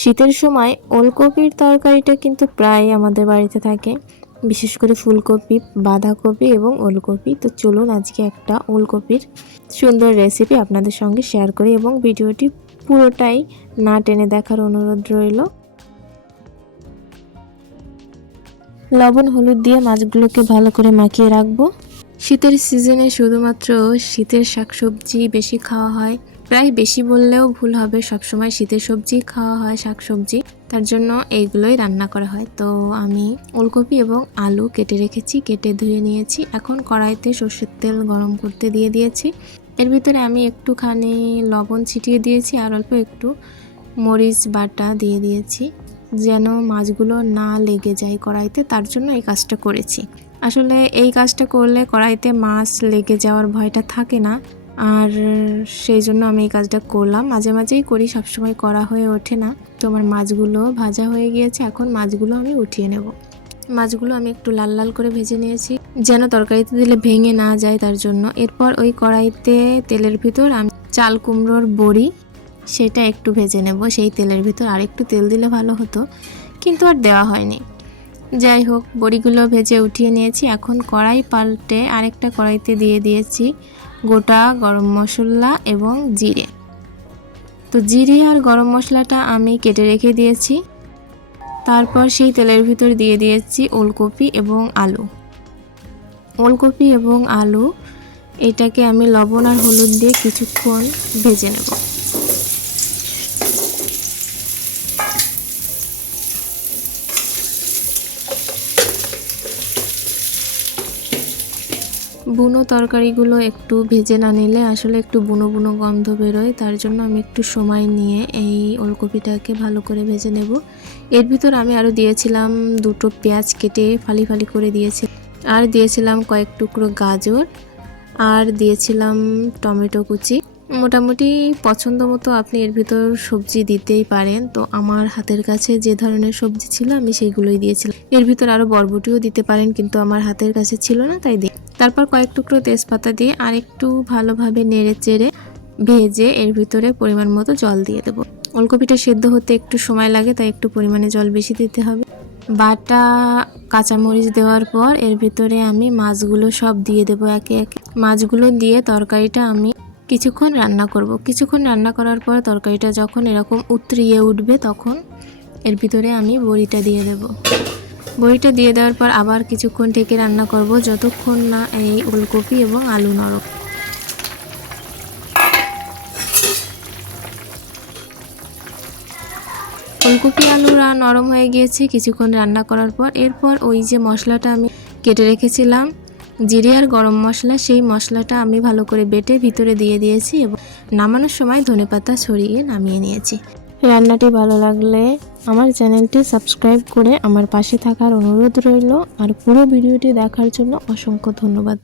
শীতের সময় ওলকপির তরকারিটা কিন্তু প্রায় আমাদের বাড়িতে থাকে, বিশেষ করে ফুলকপি, বাঁধাকপি এবং ওলকপি। তো চলুন আজকে একটা ওলকপির সুন্দর রেসিপি আপনাদের সঙ্গে শেয়ার করি এবং ভিডিওটি পুরোটাই না টেনে দেখার অনুরোধ রইল। লবণ হলুদ দিয়ে মাছগুলোকে ভালো করে মাখিয়ে রাখবো। শীতের সিজনে শুধুমাত্র শীতের শাকসবজি বেশি খাওয়া হয়, প্রায় বেশি বললেও ভুল হবে, সবসময় শীতের সবজি খাওয়া হয়, শাকসবজি, তার জন্য এইগুলোই রান্না করা হয়। তো আমি ওলকপি এবং আলু কেটে রেখেছি, কেটে ধুয়ে নিয়েছি। এখন কড়াইতে সর্ষের তেল গরম করতে দিয়ে দিয়েছি। এর ভিতরে আমি একটুখানি লবণ ছিটিয়ে দিয়েছি আর অল্প একটু মরিচ বাটা দিয়ে দিয়েছি, যেন মাছগুলো না লেগে যায় কড়াইতে, তার জন্য এই কাজটা করেছি। আসলে এই কাজটা করলে কড়াইতে মাছ লেগে যাওয়ার ভয়টা থাকে না, আর সেই জন্য আমি এই কাজটা করলাম। মাঝে মাঝেই করি, সবসময় করা হয়ে ওঠে না। তো আমার মাছগুলো ভাজা হয়ে গিয়েছে, এখন মাছগুলো আমি উঠিয়ে নেব। মাছগুলো আমি একটু লাল লাল করে ভেজে নিয়েছি, যেন তরকারিতে দিলে ভেঙে না যায়, তার জন্য। এরপর ওই কড়াইতে তেলের ভিতর আমি চাল কুমড়োর বড়ি, সেটা একটু ভেজে নেব সেই তেলের ভিতর। আর একটু তেল দিলে ভালো হতো, কিন্তু আর দেওয়া হয়নি। যাই হোক, বড়িগুলো ভেজে উঠিয়ে নিয়েছি। এখন কড়াই পাল্টে আরেকটা কড়াইতে দিয়ে দিয়েছি গোটা গরম মশলা এবং জিরে। তো জিরে আর গরম মশলাটা আমি কেটে রেখে দিয়েছি। তারপর সেই তেলের ভিতর দিয়ে দিয়েছি ওলকপি এবং আলু। ওলকপি এবং আলু এটাকে আমি লবণ আর হলুদ দিয়ে কিছুক্ষণ ভেজে নেব। বুনো তরকারিগুলো একটু ভেজে না নিলে আসলে একটু বুনো বুনো গন্ধ বেরোয়, তার জন্য আমি একটু সময় নিয়ে এই ওলকপিটাকে ভালো করে ভেজে নেব। এর ভিতর আমি আরও দিয়েছিলাম দুটো পেঁয়াজ কেটে ফালি ফালি করে দিয়েছি, আর দিয়েছিলাম কয়েক টুকরো গাজর, আর দিয়েছিলাম টমেটো কুচি। মোটামুটি পছন্দ মতো আপনি এর ভিতর সবজি দিতেই পারেন। তো আমার হাতের কাছে যে ধরনের সবজি ছিল আমি সেইগুলোই দিয়েছিলাম। এর ভিতর আরও বরবটিও দিতে পারেন, কিন্তু আমার হাতের কাছে ছিল না, তাই দিই। তারপর কয়েক টুকরো তেজপাতা দিয়ে আর একটু ভালোভাবে নেড়ে চেড়ে ভেজে এর ভিতরে পরিমাণ মতো জল দিয়ে দেবো। ওলকপিটা সেদ্ধ হতে একটু সময় লাগে, তাই একটু পরিমাণে জল বেশি দিতে হবে। বাটা কাঁচামরিচ দেওয়ার পর এর ভিতরে আমি মাছগুলো সব দিয়ে দেবো একে একে। মাছগুলো দিয়ে তরকারিটা আমি কিছুক্ষণ রান্না করব। কিছুক্ষণ রান্না করার পর তরকারিটা যখন এরকম উতরিয়ে উঠবে, তখন এর ভিতরে আমি বড়িটা দিয়ে দেব। বড়িটা দিয়ে দেওয়ার পর আবার কিছুক্ষণ ঢেকে রান্না করব, যতক্ষণ না এই ওলকপি এবং আলু নরম। ওলকপি আলুরা নরম হয়ে গিয়েছে কিছুক্ষণ রান্না করার পর। এরপর ওই যে মশলাটা আমি কেটে রেখেছিলাম, জিরে আর গরম মশলা, সেই মশলাটা আমি ভালো করে বেটে ভিতরে দিয়ে দিয়েছি এবং নামানোর সময় ধনেপাতা ছড়িয়ে নামিয়ে নিয়েছি। রান্নাটি ভালো লাগলে আমার চ্যানেলটি সাবস্ক্রাইব করে আমার পাশে থাকার অনুরোধ রইল। আর পুরো ভিডিওটি দেখার জন্য অসংখ্য ধন্যবাদ।